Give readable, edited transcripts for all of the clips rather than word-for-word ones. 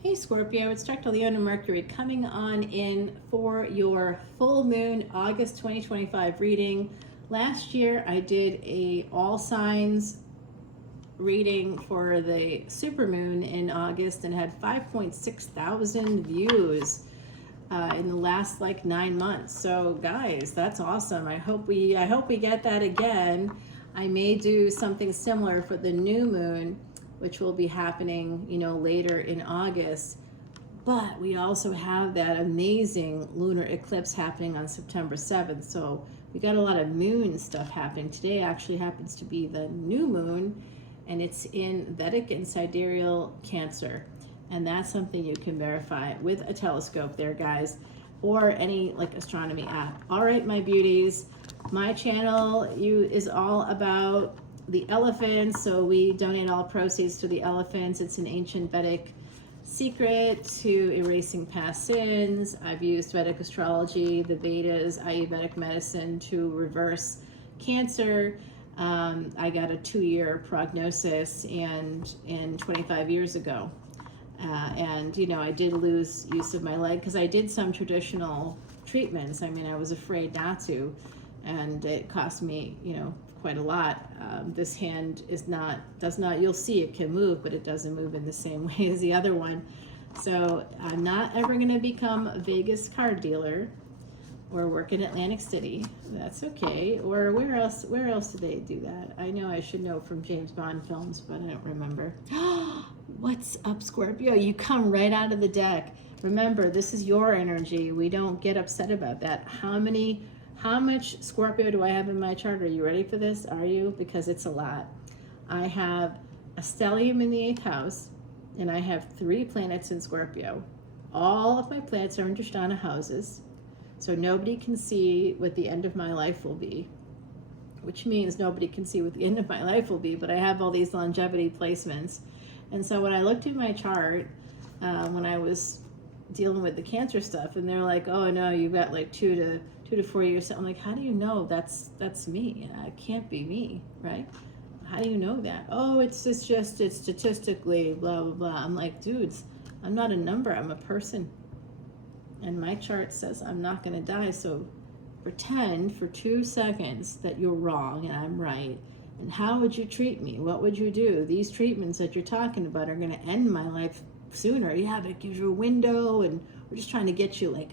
Hey Scorpio, it's Dr. Leona Mercury coming on in for your full moon August 2025 reading. Last year I did a all signs reading for the supermoon in August and had 5.6 thousand views in the last like 9 months. So guys, that's awesome. I hope we get that again. I may do something similar for the new moon, which will be happening, later in August. But we also have that amazing lunar eclipse happening on September 7th. So we got a lot of moon stuff happening. Today actually happens to be the new moon, and it's in Vedic and sidereal Cancer. And that's something you can verify with a telescope there, guys, or any like astronomy app. All right, my beauties, my channel is all about the elephants, so we donate all proceeds to the elephants. It's an ancient Vedic secret to erasing past sins. I've used Vedic astrology, the Vedas, Ayurvedic medicine to reverse cancer. I got a 2-year prognosis and 25 years ago. And I did lose use of my leg because I did some traditional treatments. I mean, I was afraid not to, and it cost me, quite a lot. This hand does not, you'll see it can move, but it doesn't move in the same way as the other one. So I'm not ever going to become a Vegas card dealer or work in Atlantic City. That's okay. Or where else do they do that? I know I should know from James Bond films, but I don't remember. What's up, Scorpio? You come right out of the deck. Remember, this is your energy. We don't get upset about that. How much Scorpio do I have in my chart? Are you ready for this? Are you? Because it's a lot. I have a stellium in the 8th house, and I have 3 planets in Scorpio. All of my planets are in Drishtana houses, so nobody can see what the end of my life will be, which means nobody can see what the end of my life will be, but I have all these longevity placements. And so when I looked at my chart, when I was dealing with the cancer stuff, and they're like, oh no, you've got like 2 to 4 years. I'm like, how do you know that's me? It can't be me, right? How do you know that? Oh, it's statistically blah blah blah. I'm like, dudes, I'm not a number, I'm a person, and my chart says I'm not going to die. So pretend for 2 seconds that you're wrong and I'm right. And how would you treat me? What would you do? These treatments that you're talking about are going to end my life sooner. Yeah, but it gives you a window, and we're just trying to get you like,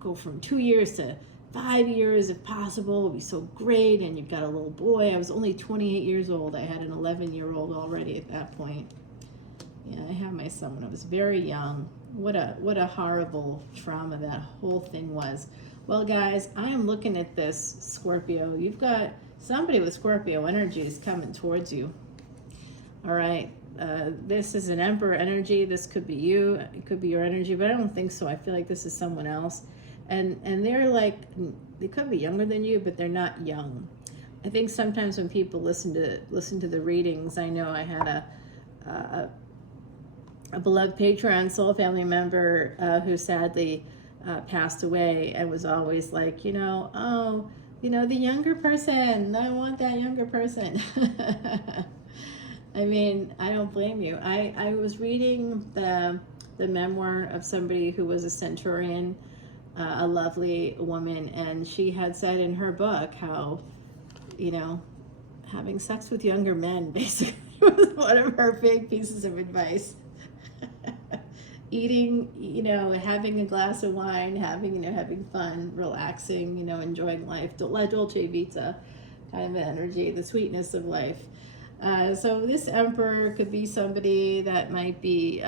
go from 2 years to 5 years if possible. It'd be so great. And you've got a little boy. I was only 28 years old. I had an 11-year-old already at that point. Yeah, I had my son when I was very young. What a horrible trauma that whole thing was. Well, guys, I am looking at this, Scorpio. You've got somebody with Scorpio energies coming towards you. All right. This is an Emperor energy. This could be you. It could be your energy, but I don't think so. I feel like this is someone else. And they're like, they could be younger than you, but they're not young. I think sometimes when people listen to the readings, I know I had a beloved patron, soul family member who sadly passed away, and was always like, the younger person. I want that younger person. I mean, I don't blame you. I was reading the memoir of somebody who was a centurion, a lovely woman, and she had said in her book how, having sex with younger men basically was one of her big pieces of advice. Eating, having a glass of wine, having fun, relaxing, enjoying life, la dolce vita kind of energy, the sweetness of life. So this Emperor could be somebody that might be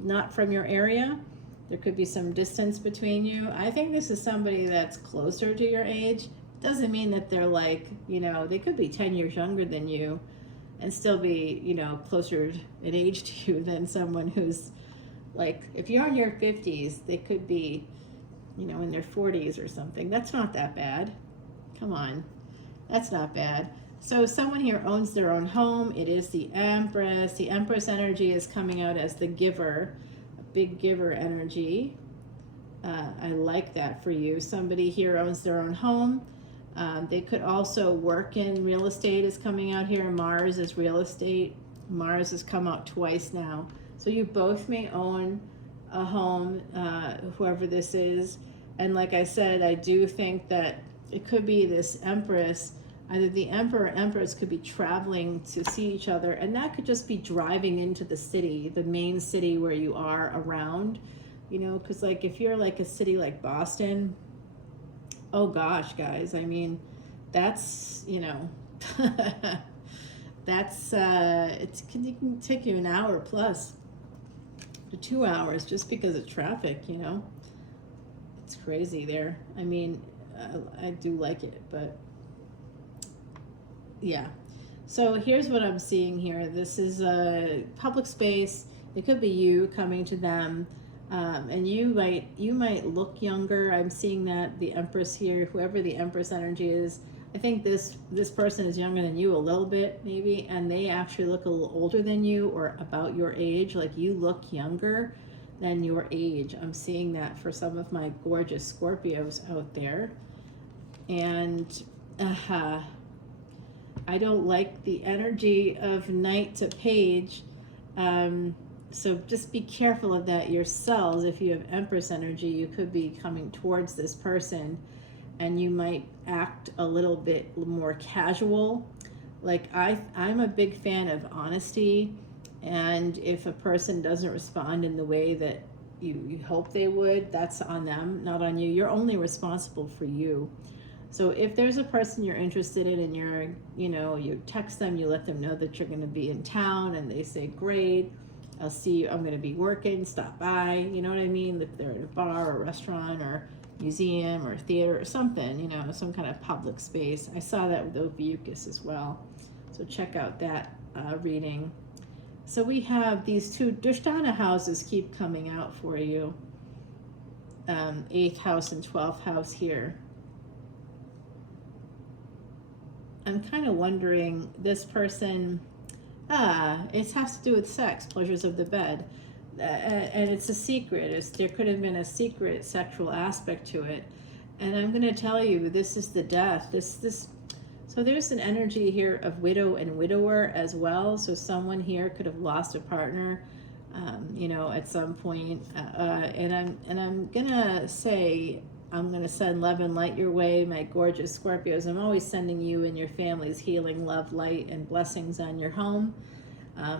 not from your area. There could be some distance between you. I think this is somebody that's closer to your age. Doesn't mean that they're like, they could be 10 years younger than you and still be, closer in age to you than someone who's like, if you're in your 50s, they could be, in their 40s or something. That's not that bad. Come on. That's not bad. So someone here owns their own home. It is the Empress. The Empress energy is coming out as the giver, a big giver energy. I like that for you. Somebody here owns their own home. They could also work in real estate is coming out here. Mars is real estate. Mars has come out twice now. So you both may own a home, whoever this is. And like I said, I do think that it could be this Empress. Either the Emperor or Empress could be traveling to see each other, and that could just be driving into the city, the main city where you are around, you know, because like if you're like a city like Boston, oh gosh, guys, I mean, that's, you know, that's, it can take you an hour plus to 2 hours just because of traffic, you know. It's crazy there. I mean, I do like it, but yeah. So here's what I'm seeing here. This is a public space. It could be you coming to them, and you might look younger. I'm seeing that the Empress here, whoever the Empress energy is, I think this person is younger than you a little bit maybe, and they actually look a little older than you or about your age. Like you look younger than your age. I'm seeing that for some of my gorgeous Scorpios out there, and I don't like the energy of Knight to Page, so just be careful of that yourselves. If you have Empress energy, you could be coming towards this person, and you might act a little bit more casual. Like I'm a big fan of honesty, and if a person doesn't respond in the way that you hope they would, that's on them, not on you. You're only responsible for you. So if there's a person you're interested in and you're, you know, you text them, you let them know that you're going to be in town, and they say, great, I'll see you, I'm going to be working, stop by, you know what I mean? If they're at a bar or a restaurant or museum or theater or something, you know, some kind of public space. I saw that with Ophiuchus as well. So check out that reading. So we have these two Dushtana houses keep coming out for you. 8th house and 12th house here. I'm kind of wondering, this person, it has to do with sex, pleasures of the bed. And it's a secret. There could have been a secret sexual aspect to it. And I'm going to tell you, this is the death. So there's an energy here of widow and widower as well. So someone here could have lost a partner, you know, at some point. And I'm going to say, I'm going to send love and light your way, my gorgeous Scorpios. I'm always sending you and your families healing, love, light, and blessings on your home.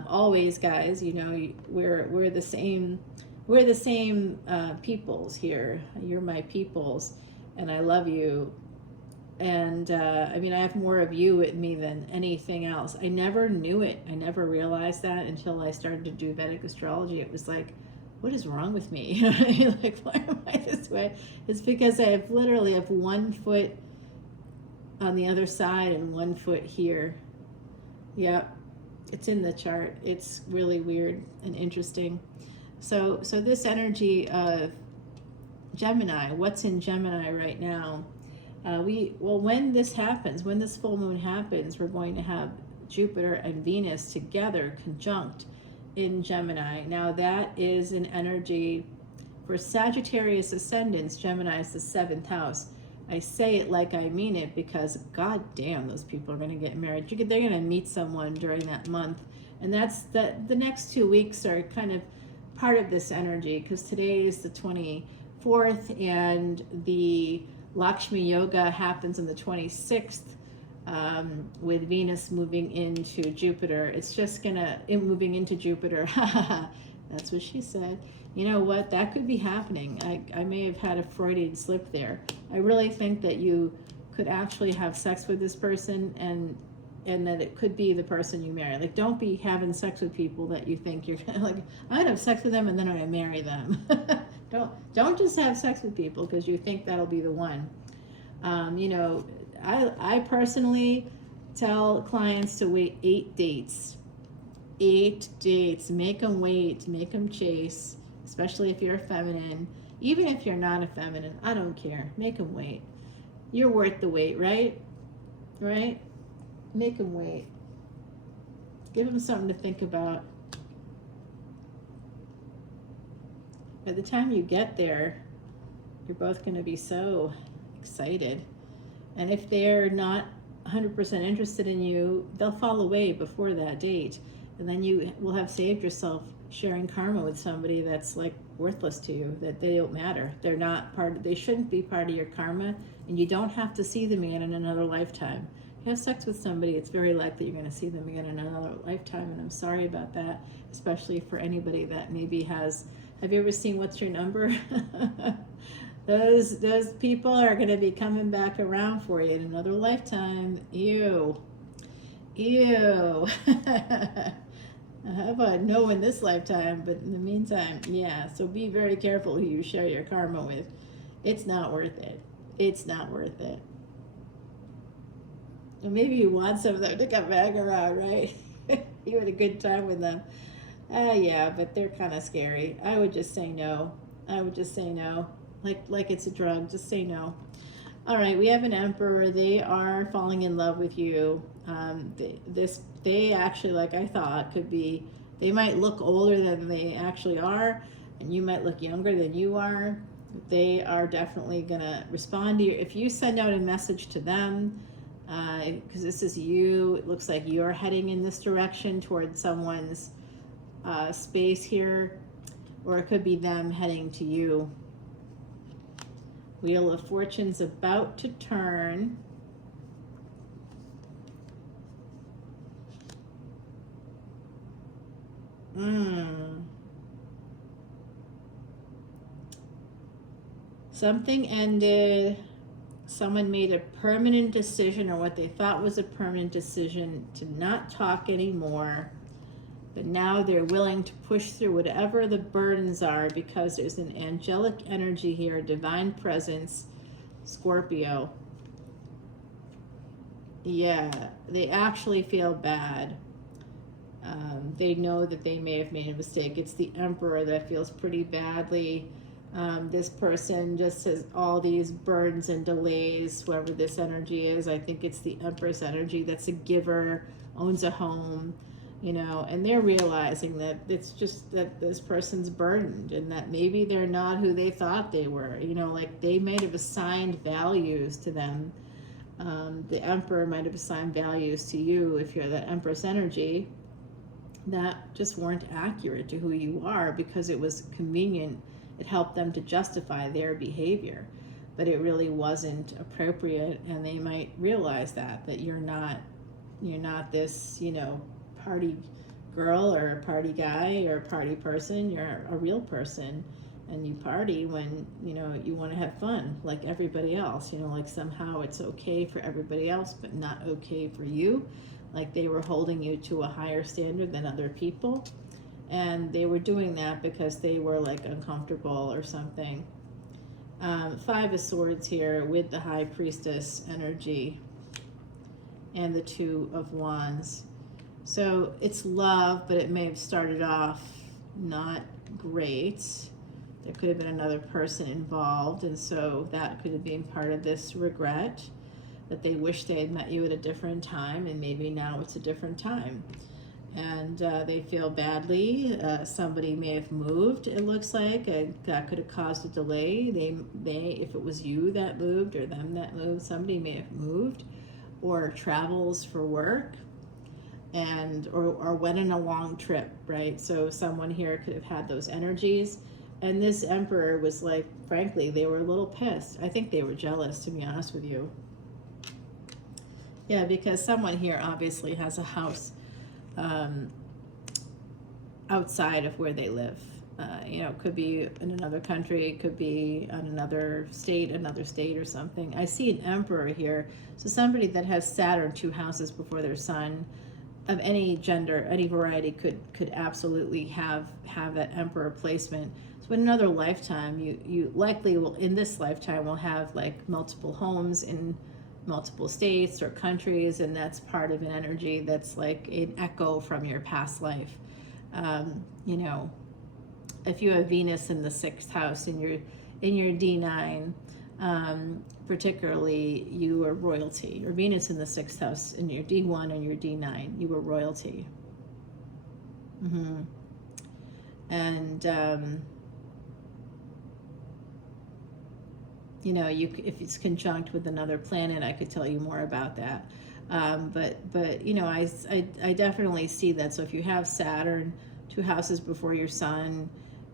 Always, guys, you know, we're the same. We're the same peoples here. You're my peoples, and I love you. And I mean, I have more of you in me than anything else. I never knew it. I never realized that until I started to do Vedic astrology. It was like, what is wrong with me? You know what I mean? Like, why am I this way? It's because I literally have 1 foot on the other side and 1 foot here. Yep, it's in the chart. It's really weird and interesting. So this energy of Gemini, what's in Gemini right now? When this happens, when this full moon happens, we're going to have Jupiter and Venus together, conjunct in Gemini. Now that is an energy for Sagittarius ascendants. Gemini is the 7th house. I say it like I mean it because god damn, those people are going to get married. They're going to meet someone during that month, and that's the next 2 weeks are kind of part of this energy, because today is the 24th and the Lakshmi Yoga happens on the 26th. With Venus moving into Jupiter. It's just moving into Jupiter. That's what she said. You know what? That could be happening. I may have had a Freudian slip there. I really think that you could actually have sex with this person, and that it could be the person you marry. Like, don't be having sex with people that you think you're gonna, like, I'm gonna have sex with them and then I'm gonna marry them. Don't just have sex with people because you think that'll be the one. You know, I personally tell clients to wait 8 dates. 8 dates. Make them wait. Make them chase. Especially if you're a feminine. Even if you're not a feminine, I don't care. Make them wait. You're worth the wait, right? Right? Make them wait. Give them something to think about. By the time you get there, you're both going to be so excited. And if they're not 100% interested in you, they'll fall away before that date. And then you will have saved yourself sharing karma with somebody that's like worthless to you, that they don't matter. They're not they shouldn't be part of your karma, and you don't have to see them again in another lifetime. If you have sex with somebody, it's very likely you're going to see them again in another lifetime, and I'm sorry about that, especially for anybody that maybe have you ever seen What's Your Number? Those people are going to be coming back around for you in another lifetime. Ew. How about no in this lifetime, but in the meantime, yeah. So be very careful who you share your karma with. It's not worth it. It's not worth it. And maybe you want some of them to come back around, right? You had a good time with them. Yeah, but they're kind of scary. I would just say no. I would just say no. Like it's a drug. Just say no. All right, we have an Emperor. They are falling in love with you. They actually, like I thought, could be, they might look older than they actually are, and you might look younger than you are. They are definitely going to respond to you. If you send out a message to them, because this is you, it looks like you're heading in this direction towards someone's space here, or it could be them heading to you. Wheel of Fortune's about to turn. Something ended. Someone made a permanent decision, or what they thought was a permanent decision, to not talk anymore. But now they're willing to push through whatever the burdens are, because there's an angelic energy here, divine presence, Scorpio. Yeah, they actually feel bad. They know that they may have made a mistake. It's the Emperor that feels pretty badly. This person just has all these burdens and delays, whoever this energy is. I think it's the Empress energy that's a giver, owns a home, you know, and they're realizing that it's just that this person's burdened, and that maybe they're not who they thought they were. You know, like they might have assigned values to them. The Emperor might have assigned values to you, if you're that Empress energy, that just weren't accurate to who you are, because it was convenient. It helped them to justify their behavior, but it really wasn't appropriate, and they might realize that you're not this, you know, party girl or a party guy or a party person. You're a real person, and you party when, you know, you want to have fun like everybody else, you know, like somehow it's okay for everybody else but not okay for you. Like they were holding you to a higher standard than other people, and they were doing that because they were like uncomfortable or something. Five of Swords here with the High Priestess energy and the Two of Wands. So it's love, but it may have started off not great. There could have been another person involved, and so that could have been part of this regret, that they wish they had met you at a different time, and maybe now it's a different time. And they feel badly. Somebody may have moved, it looks like. That could have caused a delay. They, if it was you that moved or them that moved, somebody may have moved or travels for work, and or went on a long trip, right? So someone here could have had those energies. And this Emperor was like, frankly, they were a little pissed. I think they were jealous, to be honest with you. Yeah, because someone here obviously has a house outside of where they live. You know, it could be in another country, it could be on another state or something. I see an Emperor here. So somebody that has Saturn 2 houses before their sun, of any gender, any variety, could absolutely have that Emperor placement. So in another lifetime, you likely will, in this lifetime, will have like multiple homes in multiple states or countries, and that's part of an energy that's like an echo from your past life. You know, if you have Venus in the 6th house in your D9, particularly, you are royalty. Or Venus in the 6th house in your D1 and your D9, you were royalty. And you know, if it's conjunct with another planet, I could tell you more about that. But you know, I definitely see that. So if you have Saturn 2 houses before your sun,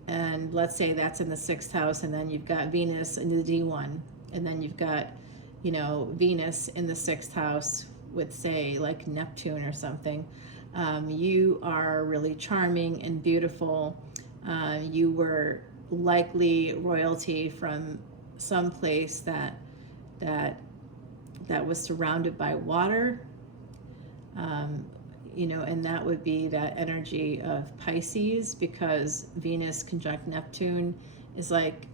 and let's say that's in the 6th house, and then you've got Venus in the D1, and then you've got, you know, Venus in the 6th house with, say, like Neptune or something. You are really charming and beautiful. You were likely royalty from some place that was surrounded by water, you know, and that would be that energy of Pisces, because Venus conjunct Neptune is like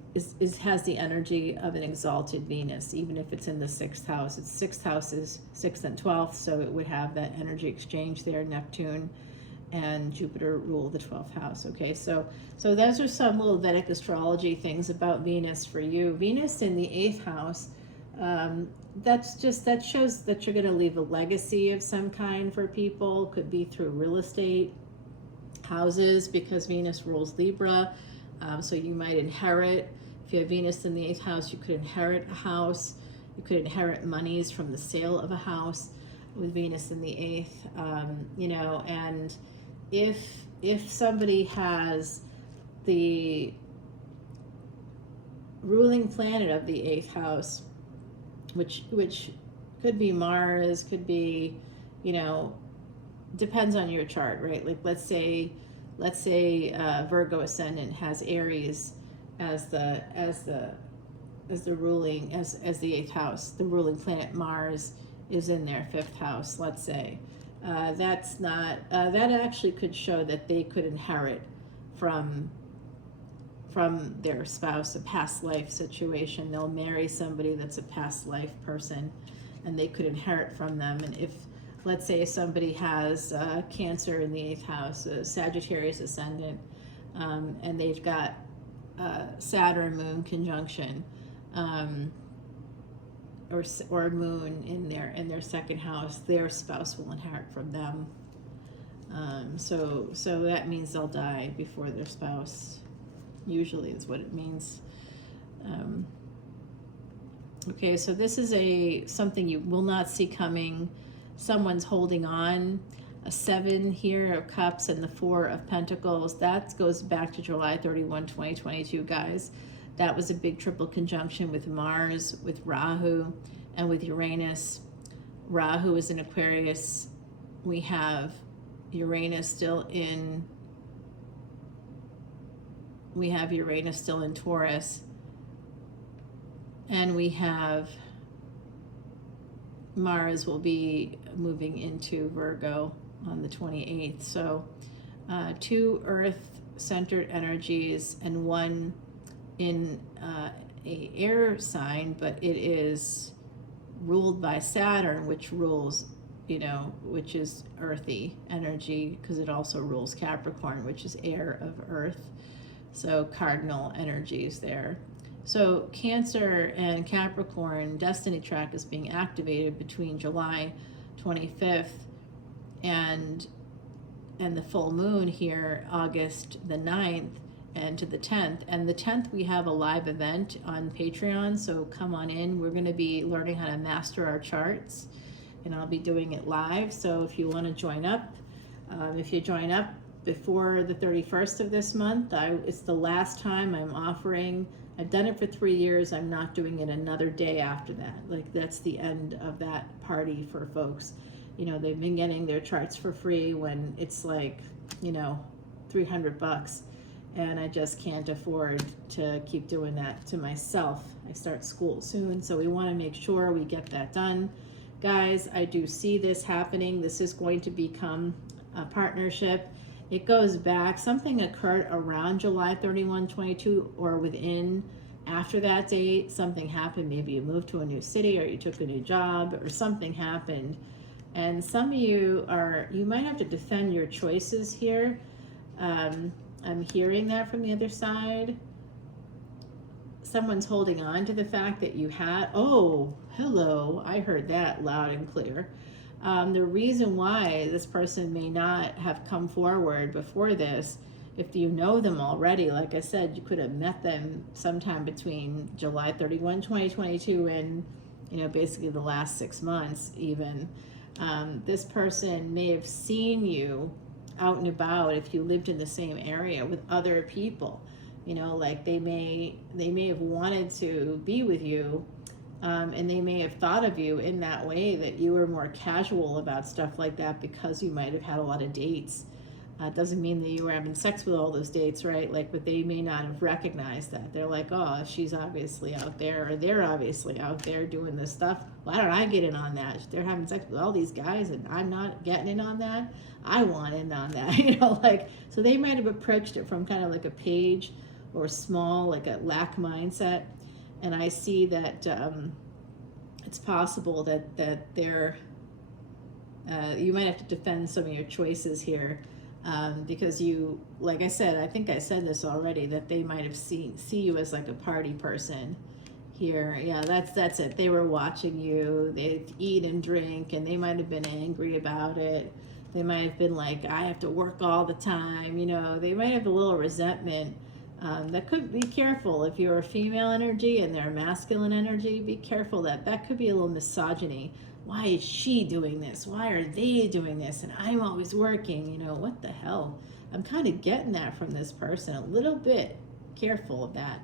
has the energy of an exalted Venus, even if it's in the 6th house. Its 6th house is 6th and 12th, so it would have that energy exchange there. Neptune and Jupiter rule the 12th house. Okay, so those are some little Vedic astrology things about Venus for you. Venus in the 8th house, that shows that you're going to leave a legacy of some kind for people. Could be through real estate, houses, because Venus rules Libra. So you might inherit. If you have Venus in the 8th house, you could inherit a house. You could inherit monies from the sale of a house with Venus in the 8th. You know, and if somebody has the ruling planet of the 8th house, which could be Mars, could be, you know, depends on your chart, right? Like let's say Virgo ascendant has Aries as the ruling as the 8th house. The ruling planet Mars is in their 5th house, let's say. That's not that actually could show that they could inherit from their spouse a past life situation. They'll marry somebody that's a past life person, and they could inherit from them. And if, let's say, somebody has Cancer in the 8th house, Sagittarius ascendant, and they've got Saturn moon conjunction, or moon in their 2nd house, their spouse will inherit from them. So that means they'll die before their spouse. Usually is what it means. Okay, so this is something you will not see coming. Someone's holding on. A 7 here of Cups and the 4 of Pentacles. That goes back to July 31, 2022, guys. That was a big triple conjunction with Mars, with Rahu, and with Uranus. Rahu is in Aquarius. We have Uranus still in Taurus, and we have Mars will be moving into Virgo on the 28th. So 2 earth-centered energies and 1 in a air sign, but it is ruled by Saturn, which rules, you know, which is earthy energy, because it also rules Capricorn, which is air of earth. So cardinal energies there. So Cancer and Capricorn destiny track is being activated between July 25th and the full moon here, August the 9th and to the 10th. And the 10th we have a live event on Patreon, so come on in. We're going to be learning how to master our charts, and I'll be doing it live. So if you want to join up, if you join up before the 31st of this month, it's the last time I'm offering. I've done it for 3 years. I'm not doing it another day after that. Like, that's the end of that party for folks. You know, they've been getting their charts for free when it's like, you know, $300, and I just can't afford to keep doing that to myself. I start school soon, so we want to make sure we get that done. Guys, I do see this happening. This is going to become a partnership. It goes back, something occurred around July 31, 22, or within, after that date, something happened. Maybe you moved to a new city, or you took a new job, or something happened. And some of you might have to defend your choices here. I'm hearing that from the other side. Someone's holding on to the fact that you had, oh, hello, I heard that loud and clear. The reason why this person may not have come forward before this, if you know them already, like I said, you could have met them sometime between July 31, 2022 and, you know, basically the last 6 months even. This person may have seen you out and about, if you lived in the same area with other people, you know, like they may have wanted to be with you, and they may have thought of you in that way, that you were more casual about stuff like that because you might have had a lot of dates. Doesn't mean that you were having sex with all those dates, right? Like, but they may not have recognized that. They're like, oh, she's obviously out there, or they're obviously out there doing this stuff. Why don't I get in on that? They're having sex with all these guys and I'm not getting in on that. I want in on that, you know, like, so they might have approached it from kind of like a page or small, like a lack mindset. And I see that it's possible that they're, you might have to defend some of your choices here. Because you, like I said, I think I said this already, that they might have see you as like a party person here. Yeah, that's it. They were watching you, they eat and drink, and they might have been angry about it. They might have been like, I have to work all the time, you know. They might have a little resentment. That could be careful if you're a female energy and they're masculine energy. Be careful that could be a little misogyny. Why is she doing this? Why are they doing this? And I'm always working, you know, what the hell? I'm kind of getting that from this person a little bit. Careful of that.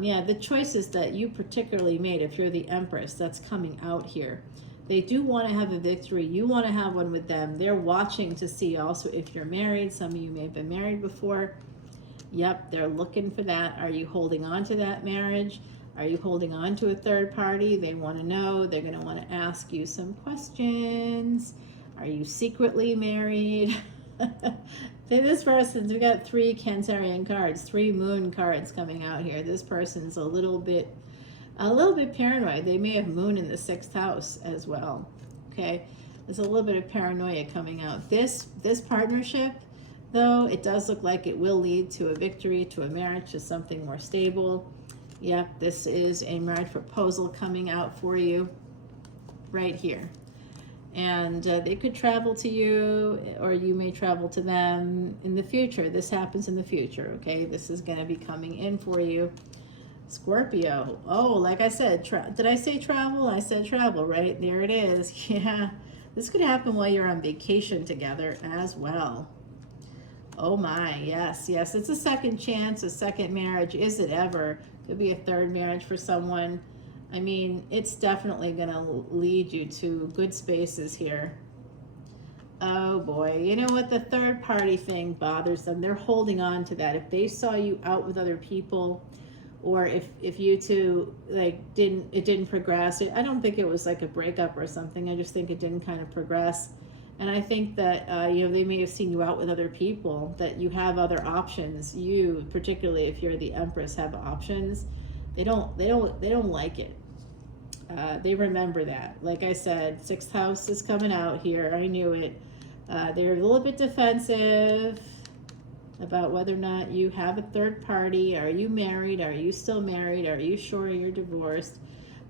Yeah, the choices that you particularly made, if you're the Empress, that's coming out here. They do want to have a victory. You want to have one with them. They're watching to see also if you're married. Some of you may have been married before. Yep, they're looking for that. Are you holding on to that marriage? Are you holding on to a third party? They want to know. They're going to want to ask you some questions. Are you secretly married? This person's, we got 3 Cancerian cards, 3 moon cards coming out here. This person's a little bit paranoid. They may have moon in the 6th house as well. Okay, there's a little bit of paranoia coming out. This partnership, though, it does look like it will lead to a victory, to a marriage, to something more stable. Yep, this is a marriage proposal coming out for you right here. And they could travel to you, or you may travel to them in the future. This happens in the future, okay? This is going to be coming in for you. Scorpio. Oh, like I said, did I say travel? I said travel, right? There it is. Yeah, this could happen while you're on vacation together as well. Oh my, yes, yes. It's a second chance, a second marriage. Is it ever? Could be a third marriage for someone. I mean, it's definitely going to lead you to good spaces here. Oh boy, you know what? The third party thing bothers them. They're holding on to that. If they saw you out with other people, or if you two like it didn't progress. I don't think it was like a breakup or something. I just think it didn't kind of progress. And I think that you know, they may have seen you out with other people, that you have other options. You, particularly if you're the Empress, have options. They don't like it. They remember that. Like I said, 6th house is coming out here. I knew it. They're a little bit defensive about whether or not you have a third party. Are you married? Are you still married? Are you sure you're divorced?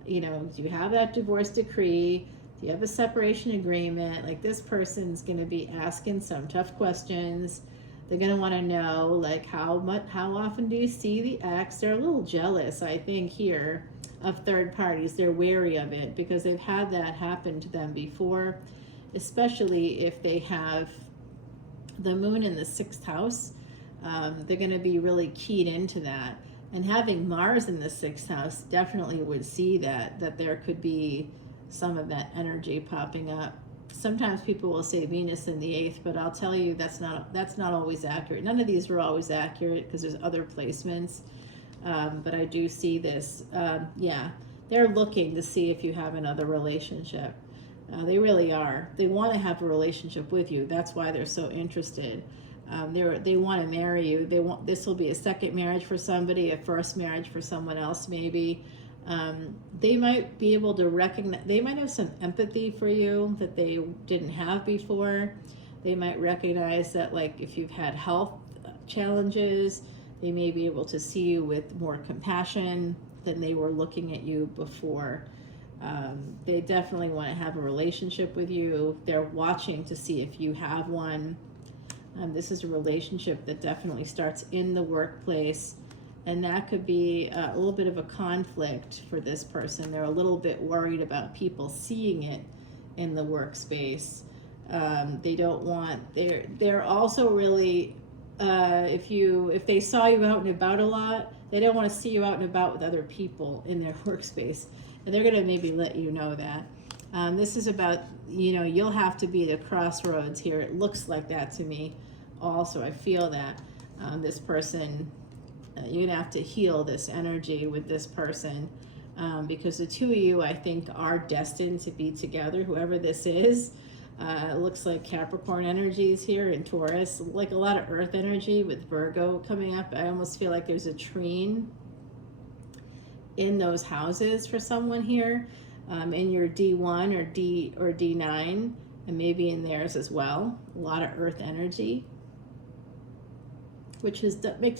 You know, do you have that divorce decree? Do you have a separation agreement? Like, this person's going to be asking some tough questions. They're going to want to know, like, how often do you see the ex? They're a little jealous, I think, here of third parties. They're wary of it because they've had that happen to them before, especially if they have the moon in the 6th house. They're going to be really keyed into that. And having Mars in the 6th house definitely would see that there could be some of that energy popping up. Sometimes people will say Venus in the 8th, but I'll tell you that's not always accurate. None of these are always accurate because there's other placements. But I do see this. Yeah, they're looking to see if you have another relationship. They really are. They want to have a relationship with you. That's why they're so interested. They want to marry you. This will be a second marriage for somebody, a first marriage for someone else maybe. They might be able to recognize, they might have some empathy for you that they didn't have before. They might recognize that, like, if you've had health challenges, they may be able to see you with more compassion than they were looking at you before. They definitely want to have a relationship with you. They're watching to see if you have one. This is a relationship that definitely starts in the workplace. And that could be a little bit of a conflict for this person. They're a little bit worried about people seeing it in the workspace. They don't want, they're also really, if they saw you out and about a lot, they don't want to see you out and about with other people in their workspace. And they're going to maybe let you know that. This is about, you'll have to be at a crossroads here. It looks like that to me also. I feel that this person, you're going to have to heal this energy with this person, because the two of you, I think, are destined to be together, whoever this is. It looks like Capricorn energies here and Taurus, like a lot of earth energy with Virgo coming up. I almost feel like there's a trine in those houses for someone here, in your D1 or D9, and maybe in theirs as well. A lot of earth energy, which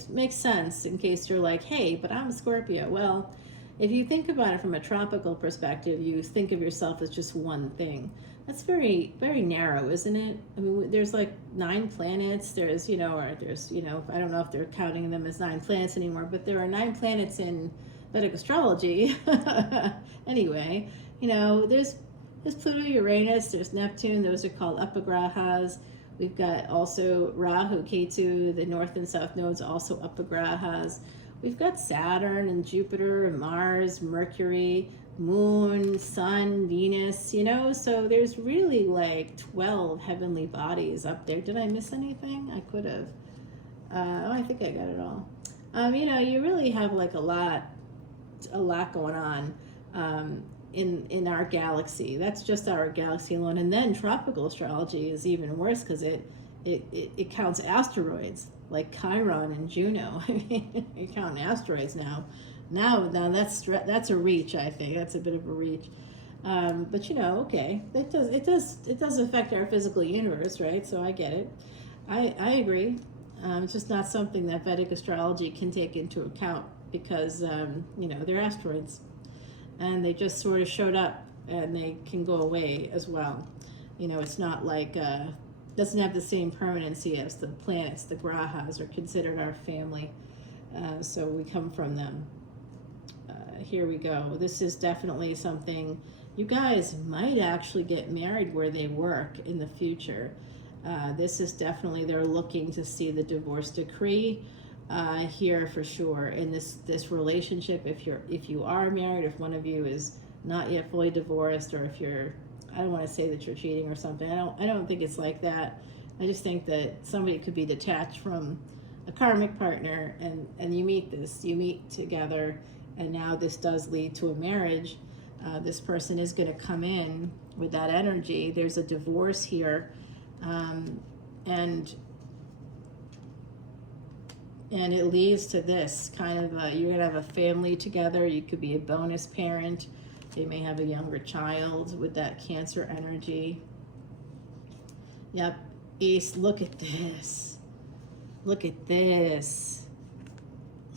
makes sense in case you're like, hey, but I'm a Scorpio. Well, if you think about it from a tropical perspective, you think of yourself as just one thing. That's very, very narrow, isn't it? I mean, there's like 9 planets. There's, I don't know if they're counting them as 9 planets anymore, but there are 9 planets in Vedic astrology. Anyway, there's Pluto, Uranus, there's Neptune. Those are called upagrahas. We've got also Rahu, Ketu, the north and south nodes, also upagrahas. We've got Saturn and Jupiter and Mars, Mercury, Moon, Sun, Venus, so there's really like 12 heavenly bodies up there. Did I miss anything? I could have. I think I got it all. You really have like a lot going on in our galaxy. That's just our galaxy alone. And then tropical astrology is even worse because it counts asteroids like Chiron and Juno. I mean, you're counting asteroids now. Now that's a reach. I think that's a bit of a reach. But okay, it does affect our physical universe, right? So I get it. I agree. It's just not something that Vedic astrology can take into account because they're asteroids, and they just sort of showed up and they can go away as well. It's not like doesn't have the same permanency as the planets. The grahas are considered our family, so we come from them. Here we go. This is definitely something you guys might actually get married where they work in the future. This is definitely, they're looking to see the divorce decree here for sure in this relationship. If you are married, if one of you is not yet fully divorced, or if you're, I don't want to say that you're cheating or something. I don't think it's like that. I just think that somebody could be detached from a karmic partner, and you meet together, and now this does lead to a marriage. This person is going to come in with that energy. There's a divorce here, and it leads to this kind of you're going to have a family together. You could be a bonus parent. They may have a younger child with that Cancer energy. Yep, Ace, look at this. Look at this.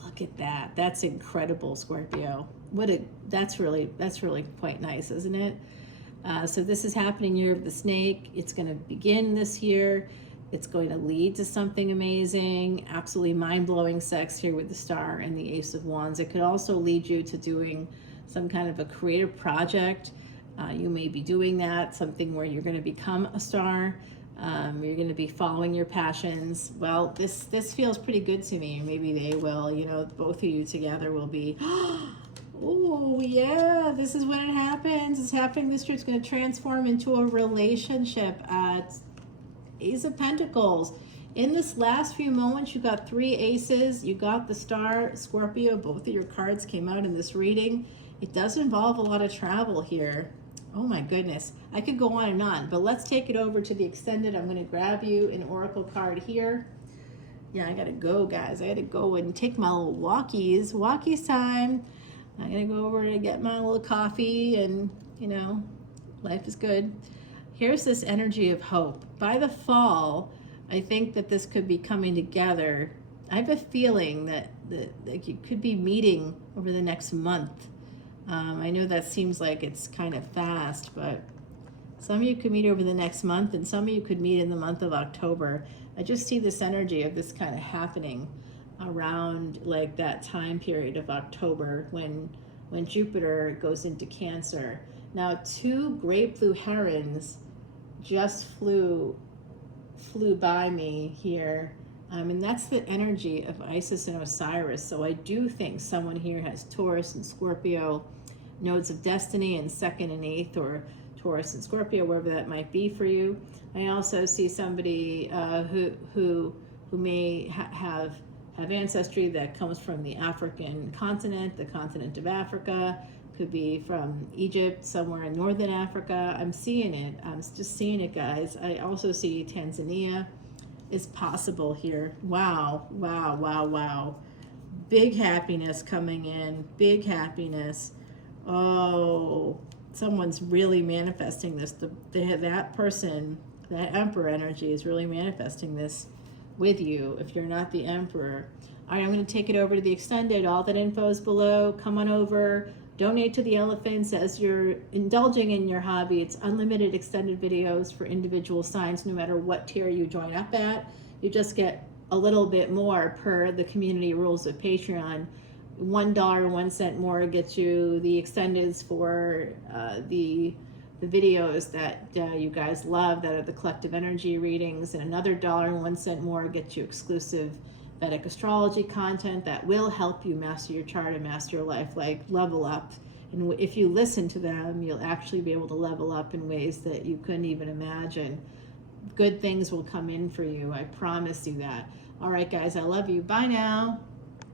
Look at that. That's incredible, Scorpio. That's really quite nice, isn't it? So this is happening year of the snake. It's going to begin this year. It's going to lead to something amazing, absolutely mind-blowing sex here with the Star and the Ace of Wands. It could also lead you to doing some kind of a creative project. You may be doing that, something where you're going to become a star. You're going to be following your passions. Well, this feels pretty good to me. Maybe they will, both of you together will be, oh yeah, this is when it happens. It's happening this year. It's going to transform into a relationship. Ace of Pentacles. In this last few moments, you got 3 aces. You got the Star, Scorpio. Both of your cards came out in this reading. It does involve a lot of travel here. Oh my goodness. I could go on and on, but let's take it over to the extended. I'm going to grab you an oracle card here. Yeah, I got to go, guys. I got to go and take my little walkies. Walkies time. I got to go over to get my little coffee, and, life is good. Here's this energy of hope. By the fall, I think that this could be coming together. I have a feeling that you could be meeting over the next month. I know that seems like it's kind of fast, but some of you could meet over the next month, and some of you could meet in the month of October. I just see this energy of this kind of happening around like that time period of October when Jupiter goes into Cancer. Now, 2 great blue herons just flew by me here. And that's the energy of Isis and Osiris. So I do think someone here has Taurus and Scorpio nodes of destiny in 2nd and 8th, or Taurus and Scorpio, wherever that might be for you. I also see somebody who may have ancestry that comes from the African continent, the continent of Africa. Could be from Egypt, somewhere in northern Africa. I'm seeing it. I'm just seeing it, guys. I also see Tanzania is possible here. Wow, wow, wow, wow. Big happiness coming in. Big happiness. Oh, someone's really manifesting this. That person, that Emperor energy is really manifesting this with you if you're not the Emperor. All right, I'm going to take it over to the extended. All that info is below. Come on over. Donate to the elephants as you're indulging in your hobby. It's unlimited extended videos for individual signs, no matter what tier you join up at. You just get a little bit more per the community rules of Patreon. $1.01 more gets you the extendeds for the videos that you guys love, that are the collective energy readings, and another $1.01 more gets you exclusive Vedic astrology content that will help you master your chart and master your life, like level up. And if you listen to them, you'll actually be able to level up in ways that you couldn't even imagine. Good things will come in for you. I promise you that. All right, guys, I love you. Bye now.